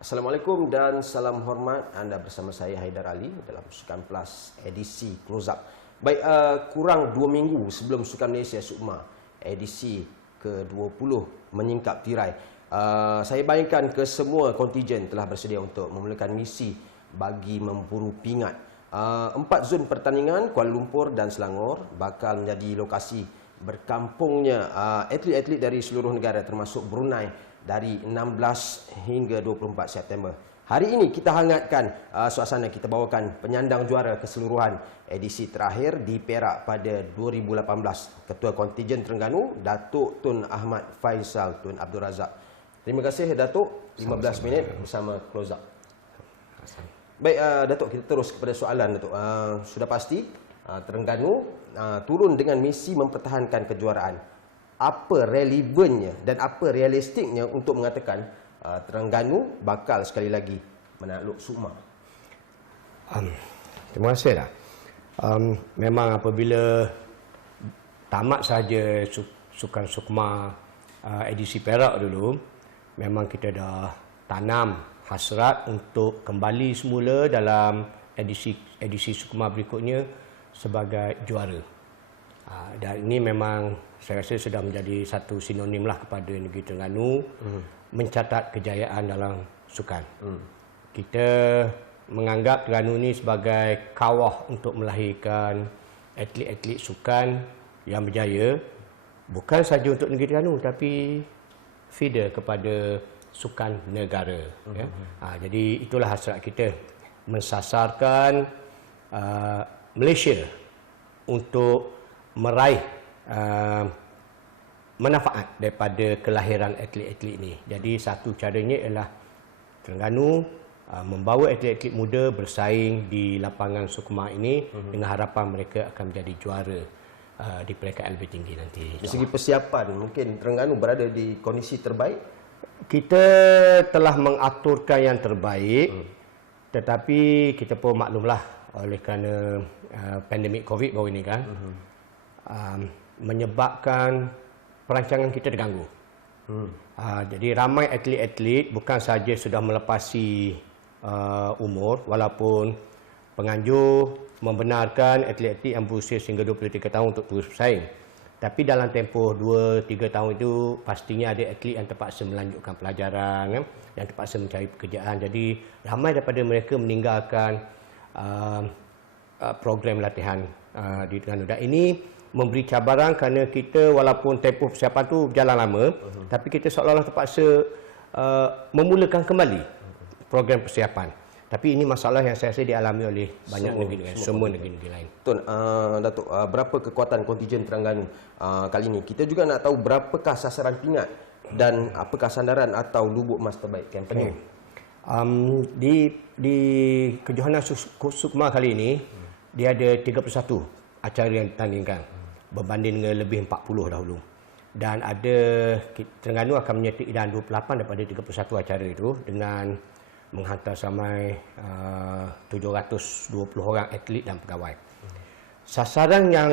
Assalamualaikum dan salam hormat. Anda bersama saya Haidar Ali dalam Sukan Plus edisi Close Up. Baik, kurang 2 minggu sebelum Sukan Malaysia SUKMA edisi ke-20 menyingkap tirai. Saya bayangkan kesemua kontijen telah bersedia untuk memulakan misi bagi memburu pingat. 4 zon pertandingan Kuala Lumpur dan Selangor bakal menjadi lokasi berkampungnya atlet-atlet dari seluruh negara termasuk Brunei dari 16 hingga 24 September. Hari ini kita hangatkan suasana, kita bawakan penyandang juara keseluruhan edisi terakhir di Perak pada 2018. Ketua Kontijen Terengganu, Datuk Tun Ahmad Faisal Tun Abdul Razak. Terima kasih Datuk, 15 minit bersama Close Up. Baik Datuk, kita terus kepada soalan Datuk. Sudah pasti Terengganu turun dengan misi mempertahankan kejuaraan. Apa relevannya dan apa realistiknya untuk mengatakan Terengganu bakal sekali lagi menakluk SUKMA? Terima kasih. Memang apabila tamat saja Sukan SUKMA edisi Perak dulu, memang kita dah tanam hasrat untuk kembali semula dalam edisi SUKMA berikutnya sebagai juara. Dan ini memang saya rasa sudah menjadi satu sinonim lah kepada negeri Terengganu mencatat kejayaan dalam sukan. Kita menganggap Terengganu ini sebagai kawah untuk melahirkan atlet-atlet sukan yang berjaya, bukan saja untuk negeri Terengganu tapi feeder kepada sukan negara. Jadi itulah hasrat kita, mensasarkan Malaysia untuk meraih manfaat daripada kelahiran atlet-atlet ini. Jadi satu caranya ialah Terengganu membawa atlet-atlet muda bersaing di lapangan SUKMA ini dengan harapan mereka akan menjadi juara di peringkat lebih tinggi nanti. Dari segi persiapan, mungkin Terengganu berada di kondisi terbaik? Kita telah mengaturkan yang terbaik, tetapi kita pun maklumlah oleh kerana pandemik COVID baru ini kan, menyebabkan perancangan kita terganggu. Jadi ramai atlet-atlet bukan saja sudah melepasi umur, walaupun penganjur membenarkan atlet-atlet yang berusia sehingga 23 tahun untuk terus bersaing. Tapi dalam tempoh 2-3 tahun itu pastinya ada atlet yang terpaksa melanjutkan pelajaran, yang terpaksa mencari pekerjaan. Jadi ramai daripada mereka meninggalkan program latihan di Terengganu. Dan ini memberi cabaran kerana kita walaupun tempoh persiapan tu berjalan lama, tapi kita seolah-olah terpaksa memulakan kembali program persiapan. Tapi ini masalah yang saya rasa dialami oleh banyak negeri, semua negeri-negeri lain. Tun, Datuk, berapa kekuatan kontijen Terengganu kali ini? Kita juga nak tahu berapakah sasaran pingat dan apakah sandaran atau lubuk emas terbaik kempen ini? Di kejohanan SUKMA kali ini, dia ada 31 acara yang ditandingkan berbanding dengan lebih 40 dahulu. Dan ada Terengganu akan menyertai dan 28 daripada 31 acara itu dengan menghantar sampai 720 orang atlet dan pegawai. Sasaran yang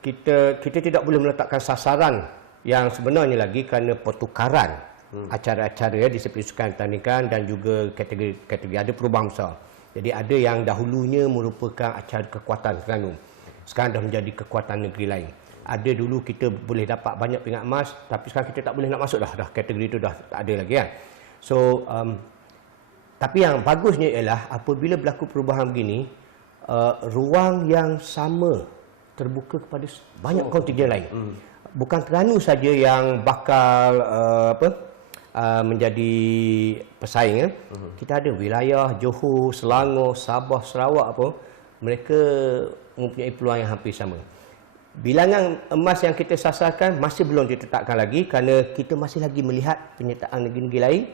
kita tidak boleh meletakkan sasaran yang sebenarnya lagi kerana pertukaran acara-acara disiplin sukan ditandingkan dan juga kategori ada perubahan besar. Jadi ada yang dahulunya merupakan acara kekuatan Terengganu, sekarang dah menjadi kekuatan negeri lain. Ada dulu kita boleh dapat banyak pingat emas, tapi sekarang kita tak boleh nak masuk dah kategori itu dah tak ada lagi kan. So tapi yang bagusnya ialah apabila berlaku perubahan begini, ruang yang sama terbuka kepada banyak kontijen lain. Bukan Terengganu saja yang bakal menjadi pesaing. Kita ada wilayah Johor, Selangor, Sabah, Sarawak mereka mempunyai peluang yang hampir sama. Bilangan emas yang kita sasarkan masih belum ditetapkan lagi kerana kita masih lagi melihat penyertaan negeri-negeri lain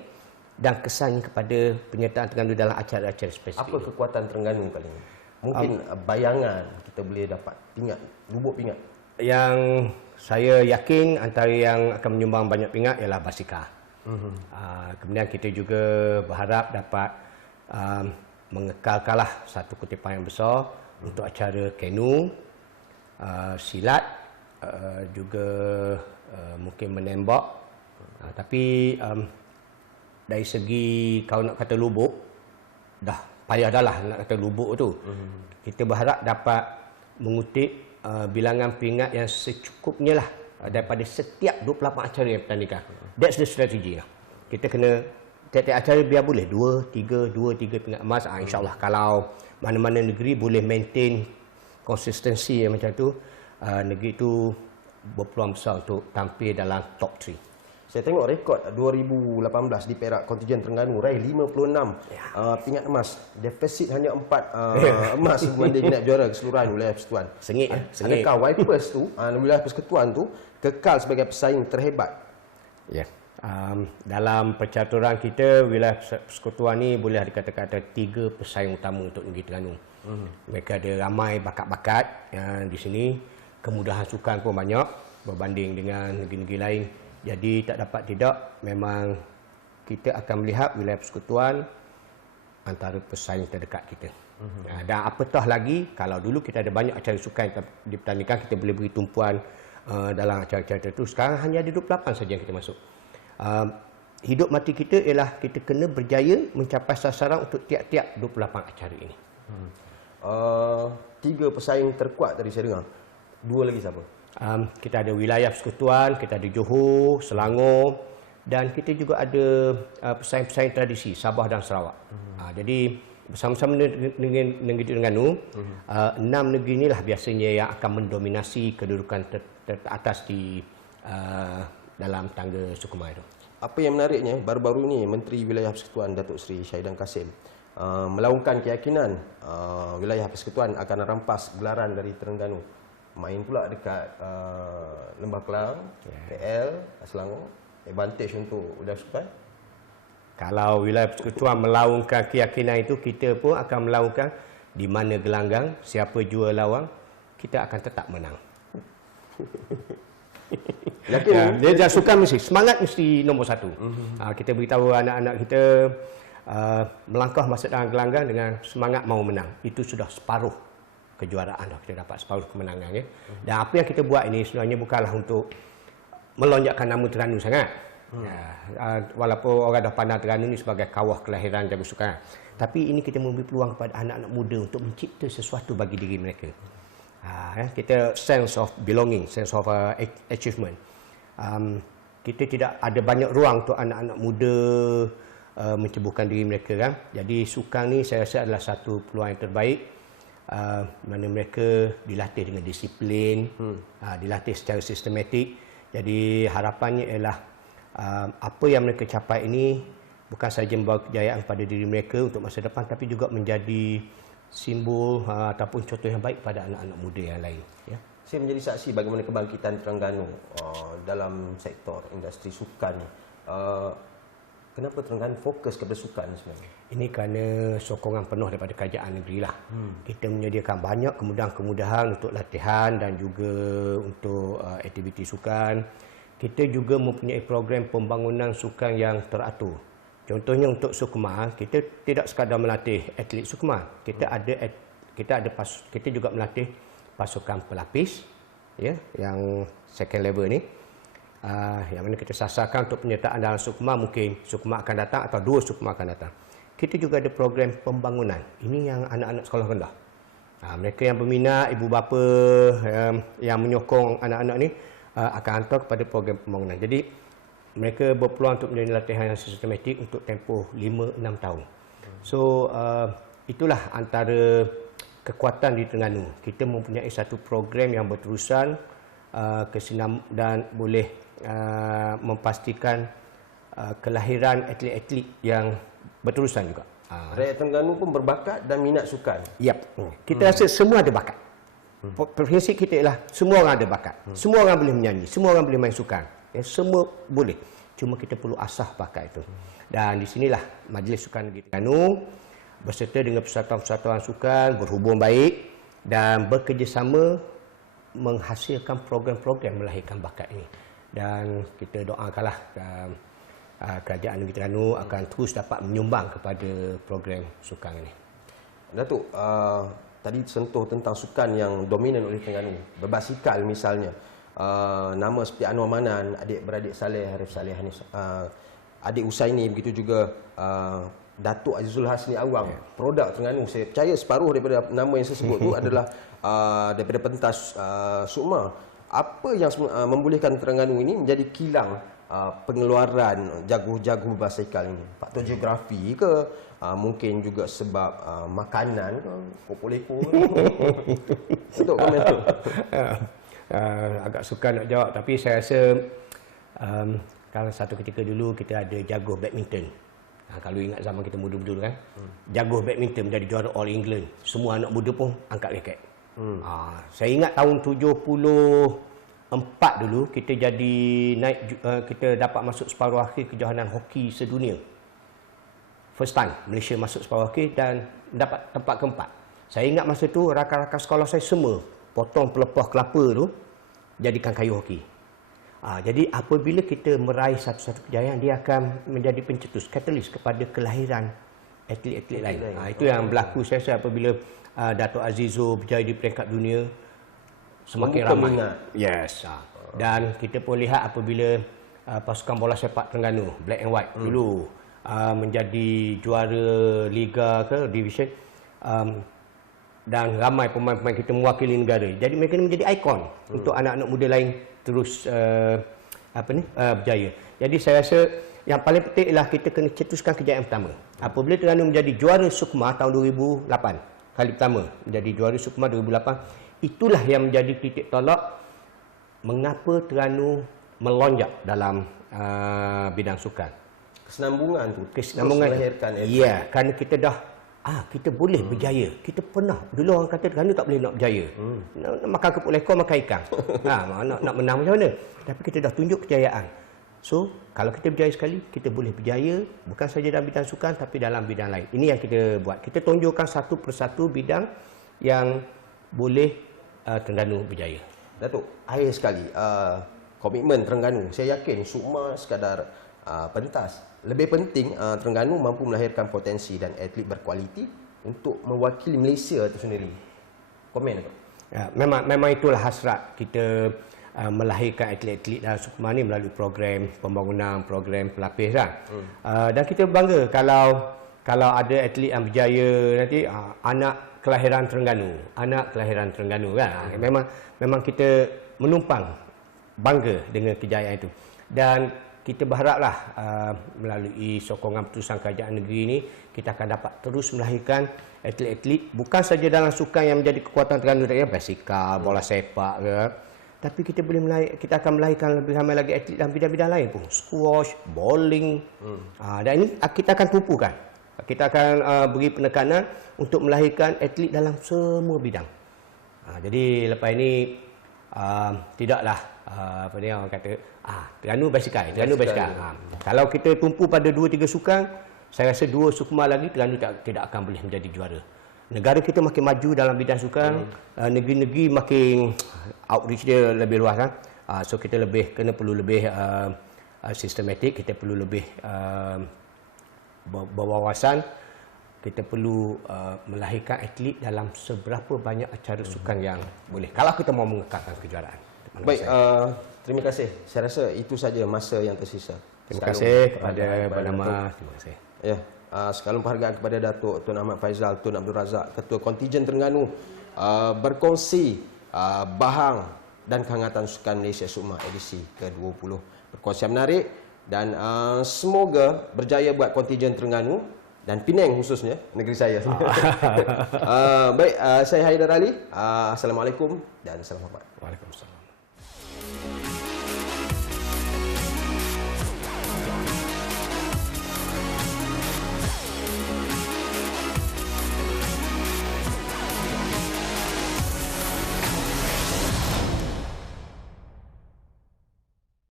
dan kesannya kepada penyertaan Terengganu dalam acara-acara spesifik. Apa kekuatan Terengganu kali ini? Mungkin bayangan kita boleh dapat pingat, lubuk pingat. Yang saya yakin antara yang akan menyumbang banyak pingat ialah basikal. Kemudian kita juga berharap dapat mengekalkanlah satu kutipan yang besar untuk acara kanu, silat, juga mungkin menembak. Tapi dari segi kalau nak kata lubuk, dah payah dah lah nak kata lubuk tu. Kita berharap dapat mengutip bilangan peringkat yang secukupnya lah daripada setiap 28 acara yang bertandingkan. That's the strategy lah. Kita kena tiap-tiap acara biar boleh 2, 3 peringkat emas. InsyaAllah kalau mana-mana negeri boleh maintain konsistensi yang macam tu, negeri tu berpeluang besar untuk tampil dalam top 3. Saya tengok rekod 2018 di Perak, kontingen Terengganu raih 56 pingat emas. Defisit hanya 4 emas berbanding nak juara keseluruhan wilayah persekutuan. Sengit ya, sengit. Adakah Wipers tu, wilayah persekutuan tu kekal sebagai pesaing terhebat? Ya. Dalam percaturan kita, wilayah persekutuan ni boleh dikatakan ada 3 pesaing utama untuk negeri Terengganu. Mereka ada ramai bakat-bakat di sini. Kemudahan sukan pun banyak berbanding dengan negeri-negeri lain. Jadi tak dapat tidak, memang kita akan melihat wilayah persekutuan antara pesaing terdekat kita. Dan apatah lagi, kalau dulu kita ada banyak acara sukan yang dipertandingkan, kita boleh beri tumpuan dalam acara-acara tertentu. Sekarang hanya ada 28 saja yang kita masuk. Hidup mati kita ialah kita kena berjaya mencapai sasaran untuk tiap-tiap 28 acara ini. 3 pesaing terkuat tadi saya dengar. 2 lagi siapa? Kita ada wilayah persekutuan, kita ada Johor, Selangor, dan kita juga ada pesaing-pesaing tradisi Sabah dan Sarawak. Jadi bersama-sama dengan negeri Terengganu, 6 negeri inilah biasanya yang akan mendominasi kedudukan teratas di dalam tangga Sukma itu. Apa yang menariknya, baru-baru ini Menteri Wilayah Persekutuan Datuk Seri Syahidan Kasim melaungkan keyakinan wilayah persekutuan akan rampas gelaran dari Terengganu. Main pula dekat Lembah Kelang, KL, Selangor. Advantage untuk wilayah persekutuan. Kalau wilayah persekutuan melaungkan keyakinan itu, kita pun akan melaungkan di mana gelanggang, siapa jua lawang, kita akan tetap menang. Yakin? Dia sukan mesti, semangat mesti nombor 1. Kita beritahu anak-anak kita melangkah masuk dalam gelanggang dengan semangat mahu menang. Itu sudah separuh kejuaraan dah, kita dapat separuh kemenangan ya. Dan apa yang kita buat ini sebenarnya bukanlah untuk melonjakkan nama Terengganu sangat. Walaupun orang dah pandang Terengganu ini sebagai kawah kelahiran jago sukan, tapi ini kita memberi peluang kepada anak-anak muda untuk mencipta sesuatu bagi diri mereka. Kita sense of belonging, sense of achievement. Kita tidak ada banyak ruang untuk anak-anak muda menceburkan diri mereka kan. Jadi sukan ni saya rasa adalah satu peluang yang terbaik, mana mereka dilatih dengan disiplin, dilatih secara sistematik. Jadi harapannya ialah apa yang mereka capai ini bukan sahaja membawa kejayaan pada diri mereka untuk masa depan, tapi juga menjadi simbol ataupun contoh yang baik pada anak-anak muda yang lain. Ya. Saya menjadi saksi bagaimana kebangkitan Terengganu dalam sektor industri sukan. Kenapa Terengganu fokus kepada sukan sebenarnya? Ini kerana sokongan penuh daripada kerajaan negeri lah. Kita menyediakan banyak kemudahan-kemudahan untuk latihan dan juga untuk aktiviti sukan. Kita juga mempunyai program pembangunan sukan yang teratur. Contohnya untuk Sukma, kita tidak sekadar melatih atlet Sukma. Kita juga melatih pasukan pelapis, ya, yang second level ni. Yang mana kita sasarkan untuk penyertaan dalam Sukma, mungkin Sukma akan datang atau 2 Sukma akan datang. Kita juga ada program pembangunan. Ini yang anak-anak sekolah rendah. Mereka yang berminat, ibu bapa yang menyokong anak-anak ni akan hantar kepada program pembangunan. Jadi mereka berpeluang untuk menjalani latihan yang sistematik untuk tempoh 5-6 tahun. So itulah antara kekuatan di Terengganu. Kita mempunyai satu program yang berterusan dan boleh memastikan kelahiran atlet-atlet yang berterusan juga. Rakyat Terengganu pun berbakat dan minat sukan. Yap. Kita rasa semua ada bakat. Prinsip kita ialah semua orang ada bakat. Semua orang boleh menyanyi, semua orang boleh main sukan. Ya, semua boleh. Cuma kita perlu asah bakat itu. Dan di sinilah Majlis Sukan Negeri Terengganu berserta dengan persatuan-persatuan sukan berhubung baik dan bekerjasama menghasilkan program-program melahirkan bakat ini. Dan kita doakanlah kerajaan negeri Terengganu akan terus dapat menyumbang kepada program sukan ini. Datuk, tadi sentuh tentang sukan yang dominan oleh Terengganu. Berbasikal misalnya. Nama seperti Anwar Manan, adik-beradik Saleh, Harif Saleh, Hanis, adik Usaini, begitu juga Datuk Azizul Hasni Awang, produk Terengganu. Saya percaya separuh daripada nama yang saya sebut tu adalah daripada pentas Sukma. Apa yang membolehkan Terengganu ini menjadi kilang pengeluaran jaguh-jaguh basikal ini? Faktor geografi ke? Mungkin juga sebab makanan ke? Popoleko ke? Betul komen tu? Agak sukar nak jawab, tapi saya rasa kalau satu ketika dulu kita ada jaguh badminton. Kalau ingat zaman kita muda-muda kan, jaguh badminton menjadi juara All England. Semua anak muda pun angkat raket. Saya ingat tahun 74 dulu kita jadi kita dapat masuk separuh akhir kejohanan hoki sedunia. First time Malaysia masuk separuh akhir dan dapat tempat keempat. Saya ingat masa tu rakan-rakan sekolah saya semua potong pelepah kelapa tu jadikan kayu hoki. Jadi apabila kita meraih satu-satu kejayaan, dia akan menjadi pencetus, katalis kepada kelahiran atlet-atlet lain. Itu yang berlaku saya rasa apabila Dato' Azizo berjaya di peringkat dunia, semakin ramai. Yes. Dan kita pun lihat apabila pasukan bola sepak Terengganu, Black and White dulu menjadi juara liga ke division, dan ramai pemain-pemain kita mewakili negara. Jadi mereka menjadi ikon untuk anak-anak muda lain terus berjaya. Jadi saya rasa yang paling penting ialah kita kena cetuskan kejayaan pertama. Apabila Terengganu menjadi juara Sukma tahun 2008, kali pertama menjadi juara Sukma 2008, itulah yang menjadi titik tolak mengapa Terengganu melonjak dalam bidang sukan. Kesinambungan tu. Kesinambungan. Ya, kerana kita dah kita boleh berjaya. Kita pernah. Dulu orang kata Terengganu tak boleh nak berjaya. Nak makan kepuk lekor, makan ikan. Nak menang macam mana? Tapi kita dah tunjuk kejayaan. So, kalau kita berjaya sekali, kita boleh berjaya bukan saja dalam bidang sukan tapi dalam bidang lain. Ini yang kita buat. Kita tunjukkan satu persatu bidang yang boleh Terengganu berjaya. Datuk, akhir sekali, komitmen Terengganu. Saya yakin Sukma sekadar pentas. Lebih penting Terengganu mampu melahirkan potensi dan atlet berkualiti untuk mewakili Malaysia itu sendiri. Komen Datuk? Ya, memang itulah hasrat kita melahirkan atlet-atlet dalam Sukma ni melalui program pembangunan, program pelapis kan. Dan kita bangga kalau ada atlet yang berjaya nanti anak kelahiran Terengganu kan. Memang kita menumpang bangga dengan kejayaan itu. Dan kita berharaplah melalui sokongan putusan kerajaan negeri ini kita akan dapat terus melahirkan atlet-atlet bukan saja dalam sukan yang menjadi kekuatan Terengganu tadi, basikal, bola sepak ke, tapi kita akan melahirkan lebih ramai lagi atlet dalam bidang-bidang lain pun, squash, bowling. Dan ini kita akan tumpukan. Kita akan beri penekanan untuk melahirkan atlet dalam semua bidang. Jadi lepas ini tidaklah orang kata Terengganu basikal. Kalau kita tumpu pada 2-3 sukan, saya rasa 2 Sukma lagi Terengganu tidak akan boleh menjadi juara. Negara kita makin maju dalam bidang sukan, negeri-negeri makin outreach dia lebih luas kan. So kita perlu lebih sistematik, kita perlu lebih berwawasan, kita perlu melahirkan atlet dalam seberapa banyak acara sukan yang boleh. Kalau kita mau mengekalkan kejuaraan. Baik, terima kasih. Saya rasa itu saja masa yang tersisa. Terima kasih kepada Bernama. Terima kasih. Ya, sekalum penghargaan kepada Datuk Tun Ahmad Faizal, Tun Abdul Razak, Ketua Kontijen Terengganu, berkongsi bahang dan kehangatan sukan Malaysia Sukma edisi ke-20. Perkongsian menarik dan semoga berjaya buat kontijen Terengganu dan Penang khususnya, negeri saya. Baik, saya Haidar Ali. Assalamualaikum dan salam hormat. Waalaikumsalam.